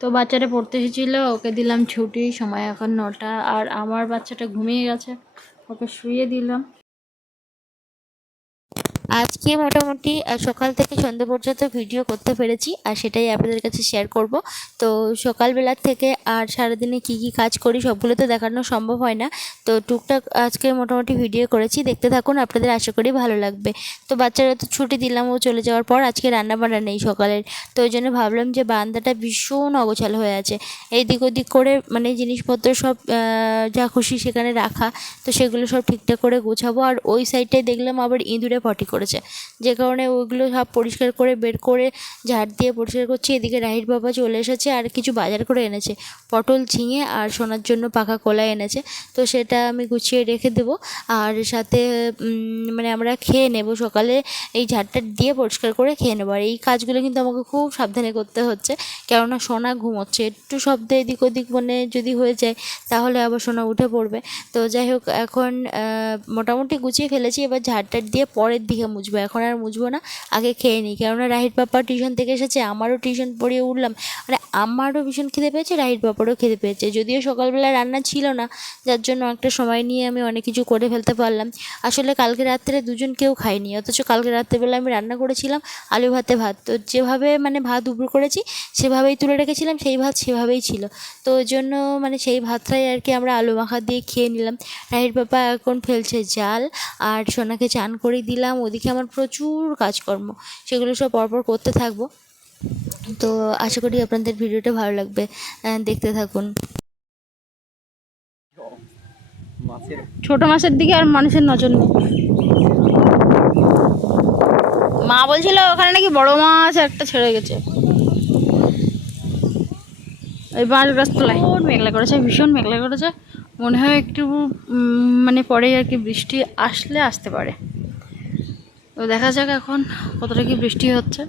তো বাচ্চাটা পড়তে এসেছিল, ওকে দিলাম ছুটি, সময় এখন নটা, আর আমার বাচ্চাটা ঘুমিয়ে গেছে, ওকে শুয়ে দিলাম। আজকে মোটামুটি সকাল থেকে সন্ধ্যে পর্যন্ত ভিডিও করতে পেরেছি আর সেটাই আপনাদের কাছে শেয়ার করব। তো সকালবেলার থেকে আর সারাদিনে কি কি কাজ করি সবগুলো তো দেখানো সম্ভব হয় না। তো টুকটাক আজকে মোটামুটি ভিডিও করেছি, দেখতে থাকুন, আপনাদের আশা করি ভালো লাগবে। তো বাচ্চারা তো ছুটি দিলাম, ও চলে যাওয়ার পর আজকে রান্না বান্না নেই সকালের। তো ওই জন্য ভাবলাম যে বারান্দাটা ভীষণ অগোছালো হয়ে আছে। এইদিক ওদিক করে মানে জিনিসপত্র সব যা খুশি সেখানে রাখা, তো সেগুলো সব ঠিকঠাক করে গোছাবো। আর ওই সাইডটাই দেখলাম আবার ইঁদুরে পটি করেছে। যে কারণে ওইগুলো সব পরিষ্কার করে বের করে ঝাড় দিয়ে পরিষ্কার করছি। এদিকে রাহির বাবা চলে এসেছে আর কিছু বাজার করে এনেছে। পটল, ঝিঙে আর সোনার জন্য পাকা কলা এনেছে। তো সেটা আমি গুছিয়ে রেখে দেবো। আর সাথে মানে আমরা খেয়ে নেব সকালে এই ঝাড়টা দিয়ে পরিষ্কার করে খেয়ে নেব। আর এই কাজগুলো কিন্তু আমাকে খুব সাবধানে করতে হচ্ছে। কেননা সোনা ঘুমোচ্ছে। একটু শব্দ এদিক ওদিক মানে যদি হয়ে যায়, তাহলে আবার সোনা উঠে পড়বে। তো যাই হোক, এখন মোটামুটি গুছিয়ে ফেলেছি। এবার ঝাড়টার দিয়ে পরের দিকে মুছবো, এখন আর মুছবো না, আগে খেয়ে নিই। কেননা রাহির পাপা টিউশন থেকে এসেছে, আমারও টিউশন পড়িয়ে উঠলাম। মানে আমারও ভীষণ খেতে পেয়েছে, রাহির পাপারও খেতে পেয়েছে। যদিও সকালবেলা রান্না ছিল না, যার জন্য একটা সময় নিয়ে আমি অনেক কিছু করে ফেলতে পারলাম। আসলে কালকে রাত্রে দুজন কেউ খায়নি, অথচ কালকে রাত্রেবেলা আমি রান্না করেছিলাম আলু ভাতে ভাত। তো যেভাবে মানে ভাত উপর করেছি, সেভাবেই তুলে রেখেছিলাম, সেই ভাত সেভাবেই ছিল। তো ওই জন্য মানে সেই ভাতটাই আর কি আমরা আলু মাখা দিয়ে খেয়ে নিলাম। রাহির পাপা এখন ফেলছে জাল, আর সোনাকে চান করে দিলাম, ওদিকে আমার প্রচুর কাজকর্ম, সেগুলো সব পরপর করতে থাকব। তো আশা করি আপনাদের ভিডিওটা ভালো লাগবে দেখতে থাকুন। ছোট মাছের দিকে আর মানুষের নজর নেই। মা বলছিল, ওখানে নাকি বড় মাছ একটা ছেড়ে গেছে। ওই বাঁশ গাছতলায়। ভীষণ মেঘলা করেছে, ভীষণ মেঘলা করেছে। মনে হয় একটু মানে পরে আর কি বৃষ্টি আসলে আসতে পারে। তো দেখা যাক এখন কতটা কি বৃষ্টি হচ্ছে।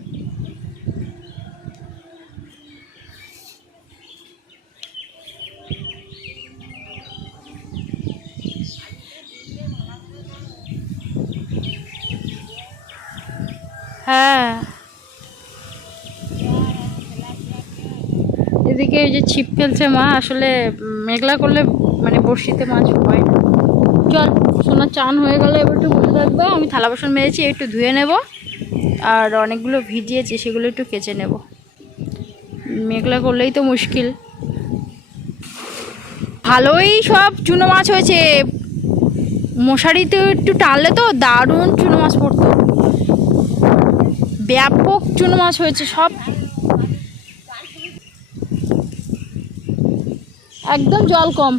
হ্যাঁ। এদিকে এই যে ছিপ ফেলছে মা, আসলে মেঘলা করলে মানে বড়শিতে মাছ হয় চল। সোনা চান হয়ে গেলে, এবার একটু বসে থাকবে। আমি থালা বাসন মেরেছি একটু ধুয়ে নেব। আর অনেকগুলো ভিজিয়েছি, সেগুলো একটু কেচে নেব। মেঘলা করলেই তো মুশকিল। ভালোই সব চুনো মাছ হয়েছে। মশারিতে একটু টানলে তো দারুণ চুনো মাছ পড়তো। ব্যাপক চুনো মাছ হয়েছে সব। একদম জল কম।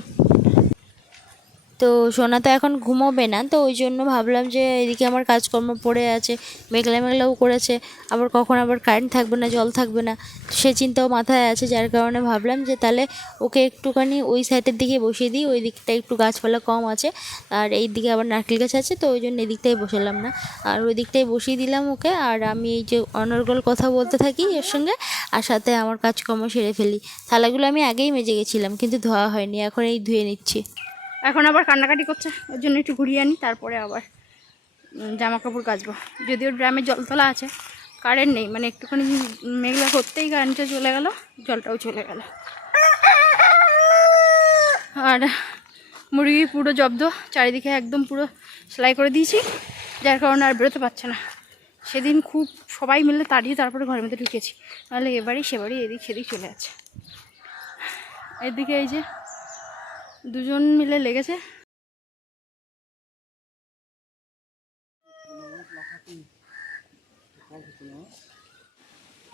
তো সোনা তো এখন ঘুমোবে না, তো ওই জন্য ভাবলাম যে এদিকে আমার কাজকর্ম পড়ে আছে, মেঘলা মেঘলাও করেছে, আবার কখন আবার কারেন্ট থাকবে না, জল থাকবে না সে চিন্তাও মাথায় আছে, যার কারণে ভাবলাম যে তাহলে ওকে একটুখানি ওই সাইডের দিকে বসিয়ে দিই, ওই দিকটা একটু গাছপালা কম আছে, আর এই দিকে আবার নারকেল গাছ আছে, তো ওই জন্য এদিকটাই বসালাম না, আর ওই দিকটাই বসিয়ে দিলাম ওকে, আর আমি এই যে অনর্গল কথা বলতে থাকি এর সঙ্গে, আর সাথে আমার কাজকর্ম সেরে ফেলি, থালাগুলো আমি আগেই মেজে গেছিলাম, কিন্তু ধোয়া হয়নি, এখন এই ধুয়ে নিচ্ছি। এখন আবার কান্নাকাটি করছে, ওর জন্য একটু ঘুরিয়ে আনি, তারপরে আবার জামা কাপড় কাচবো। যদিও ড্রামে জল তোলা আছে কারেন্ট নেই মানে একটুখানি মেঘলা করতেই কারেন্টটা চলে গেল, জলটাও চলে গেল। আর মুরগি পুরো জব্দ, চারিদিকে একদম পুরো সেলাই করে দিয়েছি, যার কারণে আর বেরোতে পারছে না। সেদিন খুব সবাই মিলে তাড়িয়ে তারপরে ঘরের মধ্যে ঢুকেছি, নাহলে এবারই সেবারই এদিক সেদিক চলে আছে এদিকে এই যে দুজন মিলে লেগেছে।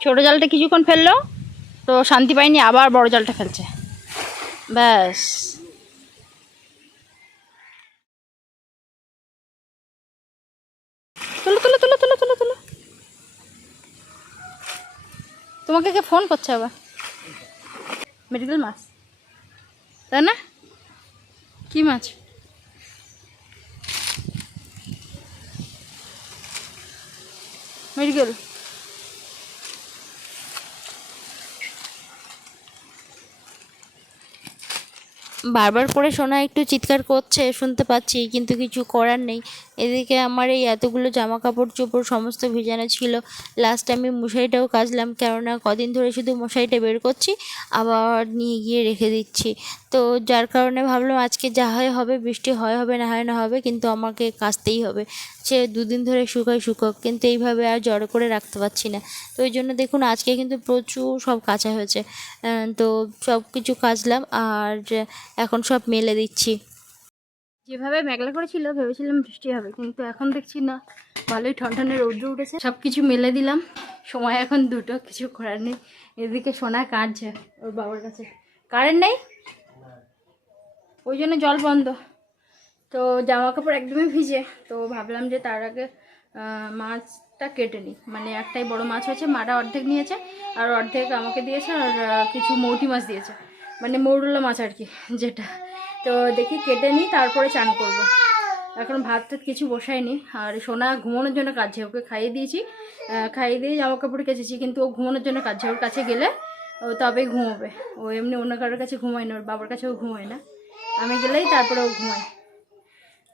ছোট জালটা কিছুক্ষণ ফেলল, তো শান্তি পাইনি আবার বড় জালটা ফেলছে। ব্যাস। তুলো তোমাকে কে ফোন করছে আবার? মেডিকেল মাছ। তাই না? কি মাছ? মেডিকেল বারবার করে শোনা একটু চিৎকার করছে, শুনতে পাচ্ছি, কিন্তু কিছু করার নেই। এদিকে আমার এই এতগুলো জামা কাপড় চোপড় সমস্ত ভিজানো ছিল। লাস্ট আমি মশারিটাও কাচলাম, কেননা কদিন ধরে শুধু মশারিটা বের করছি, আবার নিয়ে গিয়ে রেখে দিচ্ছি। তো যার কারণে ভাবলাম আজকে যা হয় হবে, বৃষ্টি হয় হবে, না হয় না হবে, কিন্তু আমাকে কাচতেই হবে। সে দুদিন ধরে শুকায় শুকোক, কিন্তু এইভাবে আর জড়ো করে রাখতে পারছি না। তো ওই জন্য দেখুন, আজকে কিন্তু প্রচুর সব কাঁচা হয়েছে। তো সব কিছু কাচলাম, আর এখন সব মেলে দিচ্ছি। যেভাবে মেঘলা করেছিল, ভেবেছিলাম বৃষ্টি হবে, কিন্তু এখন দেখছি না। ভালোই ঠনঠনে রৌদ্র উঠেছে। সব কিছু মেলে দিলাম। সময় এখন দুটো, কিছু করার নেই। এদিকে সোনা কাঁদছে ওর বাবার কাছে। কারেন্ট নেই? ওই জন্য জল বন্ধ। তো জামা কাপড় একদমই ভিজে। তো ভাবলাম যে তার আগে মাছটা কেটে নিই। মানে একটাই বড় মাছ হয়েছে, মারা অর্ধেক নিয়েছে, আর অর্ধেক আমাকে দিয়েছে, আর কিছু মৌটি মাছ দিয়েছে। মানে মৌরলা মাছ আর কি, যেটা। তো দেখি কেটে নিই, তারপরে চান করব। এখন ভাত টাত কিছু বসাইনি, আর সোনা ঘুমানোর জন্য কাজে ওকে খাইয়ে দিয়েছি। খাইয়ে দিয়ে জামা কাপড় কেচেছি, কিন্তু ও ঘুমানোর জন্য কাজে ওর কাছে গেলে ও তবেই ঘুমোবে। ও এমনি অন্য কারোর কাছে ঘুমায় না, ওর বাবার কাছেও ঘুমায় না। আমি গেলেই তারপরে ও ঘুমায়।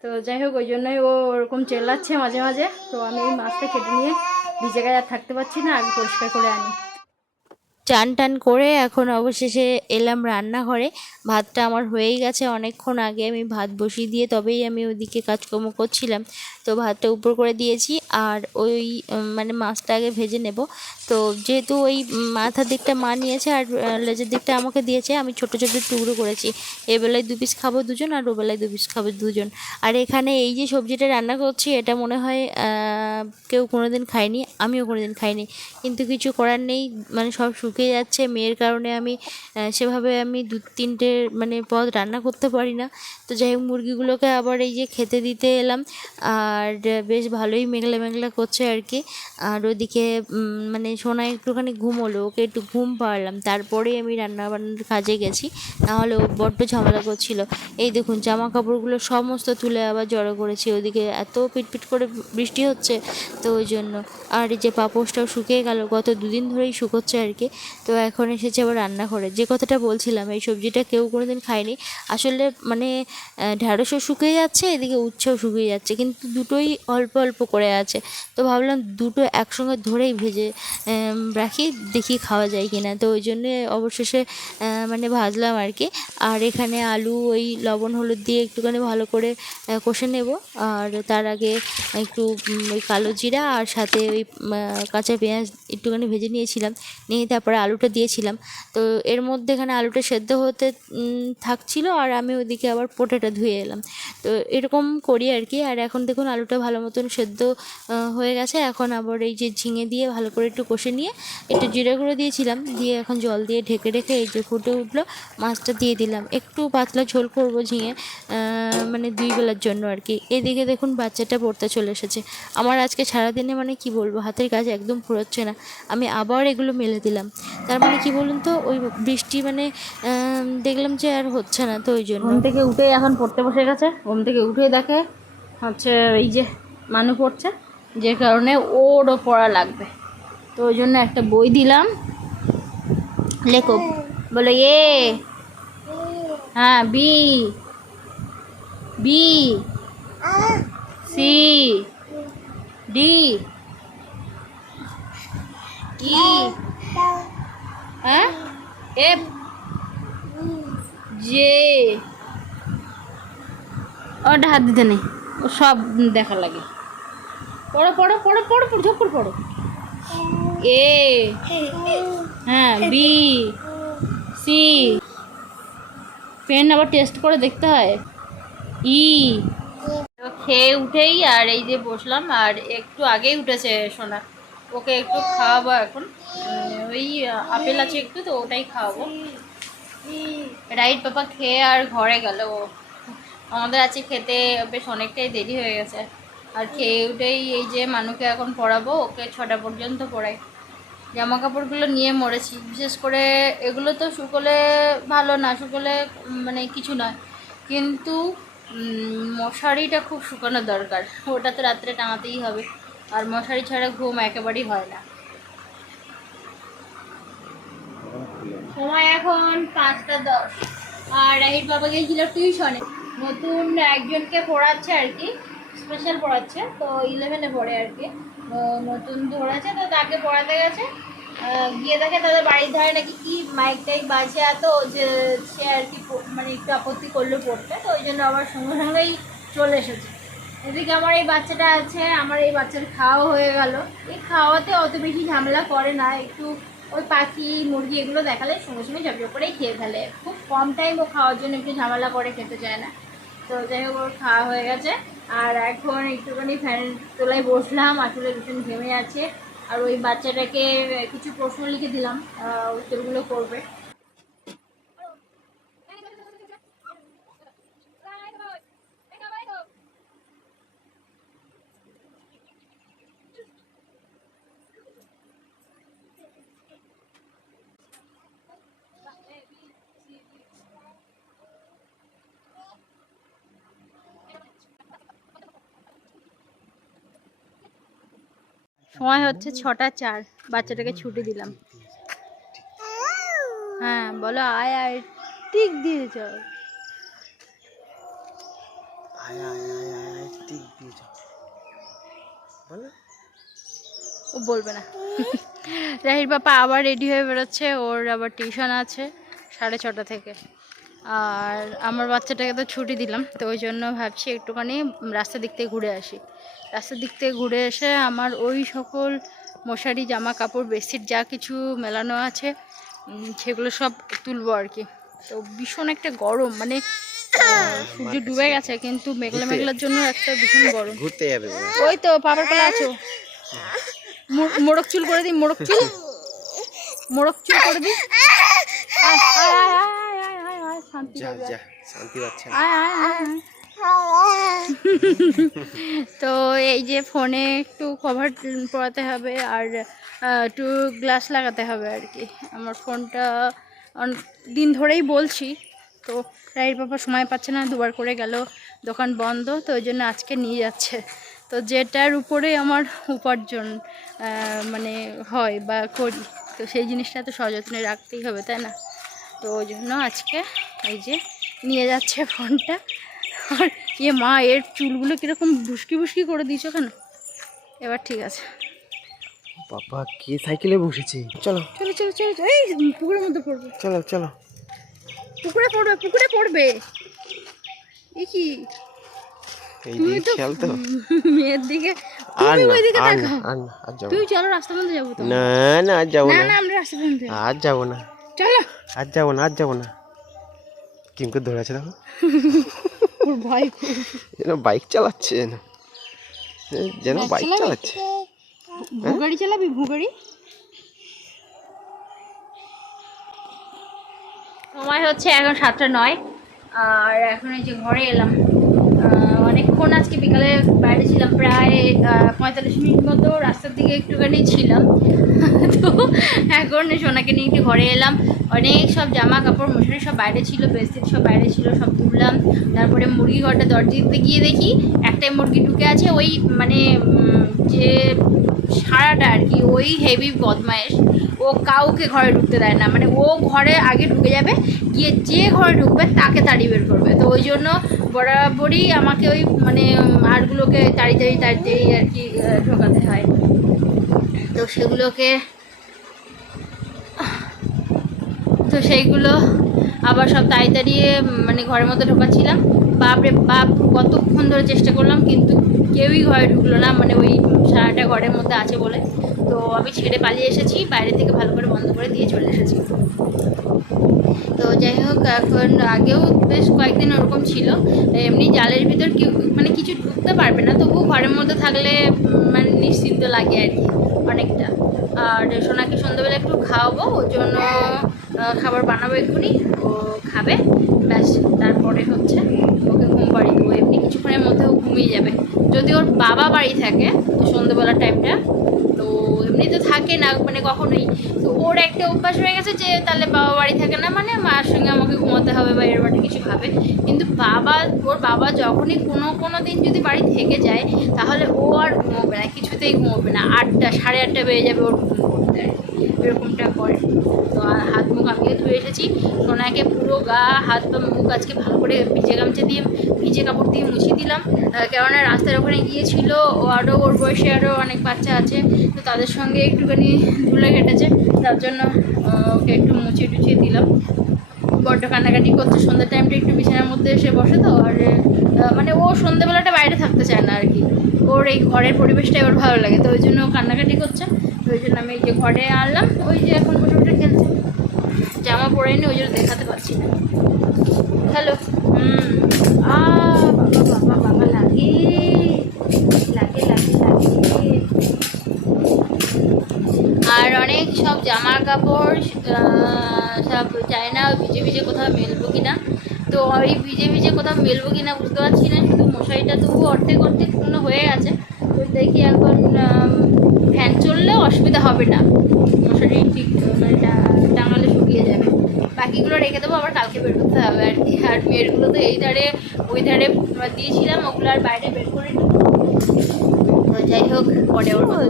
তো যাই হোক, ওই জন্যই ও ওরকম চেল্লাচ্ছে মাঝে মাঝে। তো আমি এই মাছটা কেটে নিয়ে ভিজে গায়ে আর থাকতে পারছি না, আগে পরিষ্কার করে আনি। চান টান করে এখন অবশেষে এলাম রান্নাঘরে। ভাতটা আমার হয়েই গেছে অনেকক্ষণ আগে। আমি ভাত বসিয়ে দিয়ে তবেই আমি ওদিকে কাজকর্ম করছিলাম। তো ভাতটা উপর করে দিয়েছি আর ওই মানে মাছটা আগে ভেজে নেব। তো যেহেতু ওই মাথার দিকটা মা নিয়েছে আর লেজের দিকটা আমাকে দিয়েছে, আমি ছোট ছোট টুকরো করেছি। এ বেলায় দু পিস খাব দুজন আর ও বেলায় দু পিস খাব দুজন। আর এখানে এই যে সবজিটা রান্না করছি, এটা মনে হয় কেউ কোনোদিন খায়নি, আমিও কোনোদিন খাইনি। কিন্তু কিছু করার নেই মানে সব শুকিয়ে যাচ্ছে। মেয়ের কারণে আমি সেভাবে আমি দু তিনটে মানে পদ রান্না করতে পারি না। তো যাই হোক, মুরগিগুলোকে আবার এই যে খেতে দিতে এলাম। আর বেশ ভালোই মেঘলা মেঘলা করছে আর কি। আর ওদিকে মানে সোনা একটুখানি ঘুমোলো, ওকে একটু ঘুম পাড়লাম। তারপরে আমি রান্না বান্নার কাজে গেছি। নাহলে ও বড্ড ঝামেলা করছিল। এই দেখুন জামা কাপড়গুলো সমস্ত তুলে আবার জড়ো করেছি। ওদিকে এত পিটপিট করে বৃষ্টি হচ্ছে, তো ওই জন্য। আর এই যে পাপোশটাও শুকিয়ে গেল, গত দুদিন ধরেই শুকোচ্ছে আর কি। তো এখন এসেছে আবার রান্না করে যে কথাটা বলছিলাম, এই সবজিটা কেউ কোনো দিন খায়নি। আসলে মানে ঢ্যাঁড়সও শুকিয়ে যাচ্ছে, এদিকে উচ্ছেও শুকিয়ে যাচ্ছে, কিন্তু দুটোই অল্প অল্প করে আছে। তো ভাবলাম দুটো একসঙ্গে ধরেই ভেজে রাখি, দেখি খাওয়া যায় কি না তো ওই জন্যে অবশেষে মানে ভাজলাম আর কি। আর এখানে আলু, ওই লবণ, হলুদ দিয়ে একটুখানি ভালো করে কষে নেব। আর তার আগে একটু ওই কালো জিরা আর সাথে ওই কাঁচা পেঁয়াজ একটুখানি ভেজে নিয়েছিলাম। নিয়ে তারপরে আলুটা দিয়েছিলাম। তো এর মধ্যে এখানে আলুটা সেদ্ধ হতে থাকছিল আর আমি ওদিকে আবার পোটাটা ধুয়ে এলাম। তো এরকম করি আর কি। আর এখন দেখুন আলুটা ভালো মতন সেদ্ধ হয়ে গেছে। এখন আবার এই যে ঝিঙে দিয়ে ভালো করে একটু কষে নিয়ে একটু জিরে গুঁড়ো দিয়েছিলাম। দিয়ে এখন জল দিয়ে ঢেকে রেখে এই যে ফুটে উঠল, মাছটা দিয়ে দিলাম। একটু পাতলা ঝোল করব ঝিঙে মানে দুই বেলার জন্য আর কি। এদিকে দেখুন বাচ্চাটা পড়তে চলে এসেছে। আমার আজকে সারাদিনে মানে কি বলব, হাতের কাজ একদম ফুরোচ্ছে না। আমি আবার এগুলো মেলে দিলাম। তার মানে কি বলুন তো, ওই বৃষ্টি মানে দেখলাম যে আর হচ্ছে না তো ওই জন্য। ঘুম থেকে উঠে এখন পড়তে বসে গেছে। ঘুম থেকে উঠে দেখে হচ্ছে এই যে মানু পড়ছে, যে কারণে ওরও পড়া লাগবে। তো ওই জন্য একটা বই দিলাম। লেখো। বলে, এ হ্যাঁ B B C D E হ্যাঁ? এফ যে ওটা হাত দিতে নেই ও সব দেখা লাগে। পড়ো পড়ো পড়ো পড়ো পড়ো, ঝপ করে পড়ো। এ হ্যাঁ বি সি পেন আবার টেস্ট করে দেখতে হয়। ই। খেয়ে উঠেই আর এই যে বসলাম, আর একটু আগেই উঠেছে সোনা। ওকে একটু খাওয়াবো এখন। ওই আপেল আছে একটু, তো ওটাই খাওয়াবো। রাইট, পাপা খেয়ে আর ঘরে গেল। ও আমাদের আছে খেতে বেশ অনেকটাই দেরি হয়ে গেছে। আর খেয়ে উঠেই এই যে মানুকে এখন পড়াবো, ওকে ছটা পর্যন্ত পড়াই। জামা কাপড়গুলো নিয়ে মরেছি। বিশেষ করে এগুলো তো শুকোলে ভালো না, শুকোলে মানে কিছু নয়। কিন্তু মশারিটা খুব শুকানো দরকার। ওটা তো রাত্রে টাঙাতেই হবে। আর মশারি ছাড়া ঘুম একেবারেই হয় না। সময় এখন পাঁচটা দশ। আর রাহির বাবা গিয়েছিল টিউশনে। নতুন একজনকে পড়াচ্ছে আর কি। স্পেশাল পড়াচ্ছে, তো ইলেভেনে পড়ে আর কি। নতুন ধরেছে, তো তাকে পড়াতে গেছে। গিয়ে দেখে তাদের বাড়ির ধারে নাকি কি মাইক টাইক বাজে এত যে সে আর কি মানে একটু আপত্তি করল পড়তে, তো ওই জন্য আবার সঙ্গে সঙ্গেই চলে এসেছে। এদিকে আমার এই বাচ্চাটা আছে, আমার এই বাচ্চার খাওয়া হয়ে গেল। এই খাওয়াতে অত বেশি ঝামেলা করে না, একটু ওই পাখি, মুরগি এগুলো দেখালে সঙ্গে সঙ্গে ঝপঝপ করেই খেয়ে ফেলে। খুব কম টাইম ও খাওয়ার জন্য একটু ঝামেলা করে খেতে চায় না। তো যাই হোক, ওর খাওয়া হয়ে গেছে। আর এখন একটুখানি ফ্যানের তোলায় বসলাম, আসলে ভীষণ ঘেমে আছে। আর ওই বাচ্চাটাকে কিছু প্রশ্ন লিখে দিলাম উত্তরগুলো করবে। সময় হচ্ছে ছটা চার। বাচ্চাটাকে ছুটি দিলাম। হ্যাঁ বলো আয় আয় টিক দিয়ে চল যাও ও বলবে না। রাহির বাবা আবার রেডি হয়ে বেরোচ্ছে ওর আবার টিউশন আছে সাড়ে ছটা থেকে। আর আমার বাচ্চাটাকে তো ছুটি দিলাম তো ওই জন্য ভাবছি একটুখানি রাস্তার দিক থেকে ঘুরে আসি। রাস্তার দিক থেকে ঘুরে এসে আমার ওই সকল মশারি জামা কাপড় বেডশিট যা কিছু মেলানো আছে সেগুলো সব তুলবো আর কি। তো ভীষণ একটা গরম মানে সূর্য ডুবে গেছে কিন্তু মেঘলা মেঘলার জন্য একটা ভীষণ গরম। ঘুরতে যাবে ওই তো পাপার কোলে আছো? মোড়ক চুল করে দিই মোড়ক চুল। মোড়ক চুল করে দিই আয়, আয়, আয়, আয়, আয়, আয়, আয়, শান্তি শান্তি পাচ্ছে। তো এই যে ফোনে একটু কভার পড়াতে হবে আর একটু গ্লাস লাগাতে হবে আর কি। আমার ফোনটা অনেক দিন ধরেই বলছি। তো রাইট বাবা সময় পাচ্ছে না দুবার করে গেল দোকান বন্ধ তো ওই জন্য আজকে নিয়ে যাচ্ছে। তো যেটার উপরে আমার উপার্জন মানে হয় বা করি তো সেই জিনিসটা তো সযত্নে রাখতেই হবে তাই না? তো ওই জন্য আজকে এই যে নিয়ে যাচ্ছে ফোনটা। আর এ মা এর চুলগুলো কীরকম বুসকি বুসকি করে দিয়েছ কেন? এবার ঠিক আছে। বাবা কে সাইকেলে বসেছে? চলো। চলো চলো চলো। এই পুকুরের মধ্যে পড়বে। চলো চলো। পুকুরে পড়বে পুকুরে পড়বে। এ কি? তুমি তো মেয়ের দিকে তুমি তাকাও তুমি চলো রাস্তা বন্ধ যাব তো। না না যাব না আমরা রাস্তা বন্ধ যাব। না। চলো। আর যাব না আর যাব না। কিমকে ধরেছে দেখো। ওর ভয় যেন বাইক চালাচ্ছে যেন। যেন বাইক বাইক চালাচ্ছে। ভুগাড়ি চালাবি? ভুগাড়ি? সময় হচ্ছে এখন সাতটা নয় আর এখন এই যে ঘরে এলাম। অনেকক্ষণ আজকে বিকালে বাইরে ছিলাম প্রায় পঁয়তাল্লিশ মিনিট মতো রাস্তার দিকে একটুখানি ছিলাম। তো এখন সোনাকে নিয়ে একটু ঘরে এলাম। অনেক সব জামা কাপড় মশারি সব বাইরে ছিল বেডশিট সব বাইরে ছিল, সব তুললাম। তারপরে মুরগি ঘরটা দরজা দিতে গিয়ে দেখি একটাই মুরগি ঢুকে আছে, ওই মানে যে সারাটা আর কি, ওই হেভি বদমায়েশ। ও কাউকে ঘরে ঢুকতে দেয় না মানে ও ঘরে আগে ঢুকে যাবে, গিয়ে যে ঘরে ঢুকবে তাকে তাড়ি বের করবে। তো ওই জন্য বরাবরই আমাকে ওই মানে আরগুলোকে তাড়ি তাড়ি তাড়ি আর কি ঢোকাতে হয়। তো সেগুলোকে তো সেইগুলো আবার সব তাড়ি তাড়িয়ে মানে ঘরের মধ্যে ঢোকাচ্ছিলাম। বাপরে বাপ, কতক্ষণ ধরে চেষ্টা করলাম, কিন্তু কেউই ঘরে ঢুকলো না মানে ওই সারাটা ঘরের মধ্যে আছে বলে। তো আমি ছেড়ে পালিয়ে এসেছি, বাইরে থেকে ভালো করে বন্ধ করে দিয়ে চলে এসেছি। তো যাই হোক, এখন আগেও বেশ কয়েকদিন ওরকম ছিল, এমনি জালের ভিতর কেউ মানে কিছু ঢুকতে পারবে না, তবু ঘরের মধ্যে থাকলে মানে নিশ্চিন্ত লাগে আর কি, অনেকটা। আর সোনাকে সন্ধ্যাবেলা একটু খাওয়াবো, ওর জন্য খাবার বানাবো এক্ষুনি। ও খাবে, ব্যাস, তারপরে হচ্ছে ওকে ঘুম পাড়িয়ে দেবো। এমনি কিছুক্ষণের মধ্যে ও ঘুমিয়ে যাবে। যদি ওর বাবা বাড়ি থাকে সন্ধ্যাবেলার টাইমটা তো এমনি তো থাকে না মানে কখনোই। তো ওর একটা অভ্যাস হয়ে গেছে যে, তাহলে বাবা বাড়ি থাকে না মানে মার সঙ্গে আমাকে ঘুমাতে হবে বা এরকম একটা কিছু ভাবে। কিন্তু বাবা, ওর বাবা যখনই কোনো কোনো দিন যদি বাড়ি থেকে যায়, তাহলে ও আর ঘুমোবে না, কিছুতেই ঘুমোবে না। আটটা, সাড়ে আটটা বেজে যাবে ওর। এরকমটা করে। তো হাত মুখ আমিও ধুয়ে এসেছি। সোনাকে পুরো গা, হাত বা মুখ আজকে ভালো করে ভিজে গামছা দিয়ে, ভিজে কাপড় দিয়ে মুছিয়ে দিলাম। কেননা রাস্তার ওখানে গিয়েছিল, ও আরও ওর বয়সে আরও অনেক বাচ্চা আছে, তো তাদের সঙ্গে একটুখানি ধুলে কেটেছে তার জন্য ওকে একটু মুছিয়ে টুছিয়ে দিলাম। বড্ড কান্নাকাটি করছে, সন্ধ্যের টাইমটা একটু বিছানার মধ্যে এসে বসে তো, আর মানে ও সন্ধ্যেবেলাটা বাইরে থাকতে চায় না আর কি। ওর এই ঘরের পরিবেশটাই ওর ভালো লাগে, তো ওই জন্য কান্নাকাটি করছে। ওই জন্য আমি যে ঘরে আনলাম, ওই যে এখন বসে খেলছে। জামা পরে নি ওই জন্য দেখাতে পারছি না। হ্যালো, হুম। বাবা বাবা লাগে। লাগে লাগে আর অনেক সব জামা কাপড় সব চাই না ভিজে ভিজে কোথাও মেলবো কিনা তো ওই ভিজে ভিজে কোথাও মেলবো কিনা বুঝতে পারছি না, শুধু মশারিটা তবু অর্ধেক অর্ধেক পূর্ণ হয়ে গেছে। তো দেখি এখন ফ্যান চললেও অসুবিধা হবে না। মশারি ঠিক মানে টাঙালে শুকিয়ে যাবে। বাকিগুলো রেখে দেবো আবার কালকে বের করতে হবে। আর কি আর মেয়েরগুলো তো এই ধারে ওই ধারে দিয়েছিলাম ওগুলো আর বাইরে বের করে। যাই হোক পরে ওর কথা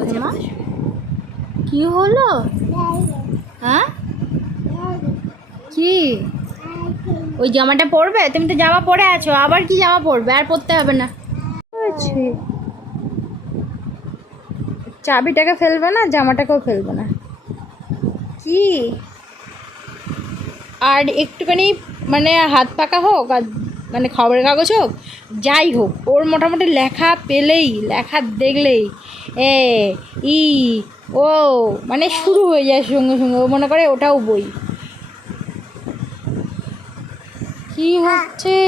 কি হলো? হ্যাঁ? কি? ওই জামাটা পরবে? তুমি তো জামা পরে আছো আবার কি জামা পরবে? আর পরতে হবে না। হয়েছে চাবিটাকে ফেলবে না, জামাটাকেও ফেলবে না। কি? আর একটুখানি মানে হাত পাকা হোক আর মানে খবরের কাগজ হোক, যাই হোক, ওর মোটামুটি লেখা পেলেই, লেখা দেখলেই, এ, ই, ও মানে শুরু হয়ে যায় সঙ্গে সঙ্গে, ও মনে করে ওটাও বই। কি হচ্ছে?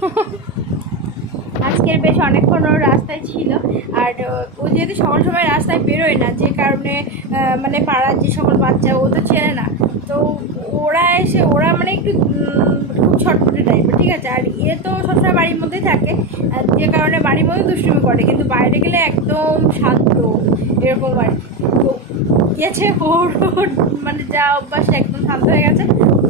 আজকের বেশ অনেকক্ষণ ওর রাস্তায় ছিল। আর ও যেহেতু সকল সময় রাস্তায় বেরোয় না, যে কারণে মানে পাড়ার যে সকল বাচ্চা, ও তো চেনে না। তো ওরা এসে, ওরা মানে একটু খুব ছটফটে টাইপের ঠিক আছে? আর ইয়ে তো সবসময় বাড়ির মধ্যেই থাকে যে কারণে বাড়ির মধ্যে দুষ্টুমি করে, কিন্তু বাইরে গেলে একদম শান্ত, এরকম আর। তো গেছে, ওর মানে যা অভ্যাস একদম শান্ত হয়ে গেছে।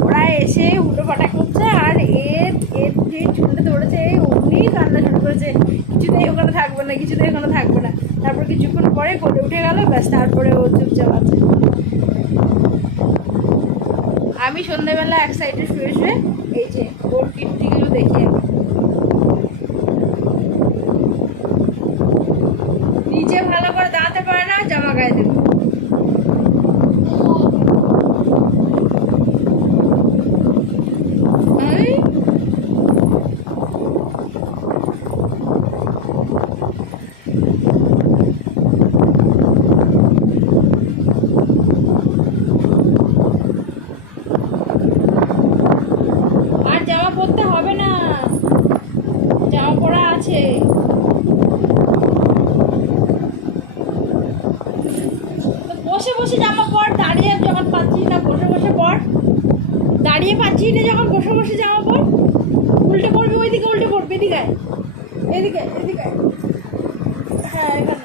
ওরা এসে উল্টো পাটা করছে, আর এর এর যে ছুটে দৌড়েছে অমনি কান্না শুরু করেছে কিছুতেই ওখানে থাকবে না, কিছুতেই ওখানে থাকবে না তারপর কিছুক্ষণ পরে কোলে উঠে গেল, ব্যাস, তারপরে ও চুপচাপ আছে আমি সন্ধ্যেবেলা এক সাইডে শুয়ে শুয়ে এই যে ওর কীর্তিগুলো দেখি। নিজে ভালো করে দাঁড়াতে পারে না জামা গায়ে দেবে এই আর জামা পরতে হবে না জামা পরা আছে তো বসে বসে জামা পর দাঁড়িয়ে যখন পাচ্ছি না বসে বসে পর দাঁড়িয়ে পাচ্ছি না যখন বসে বসে জামা পর উল্টে পড়বি, ওইদিকে উল্টে পড়বে, এদিকে এদিকে এদিকে হ্যাঁ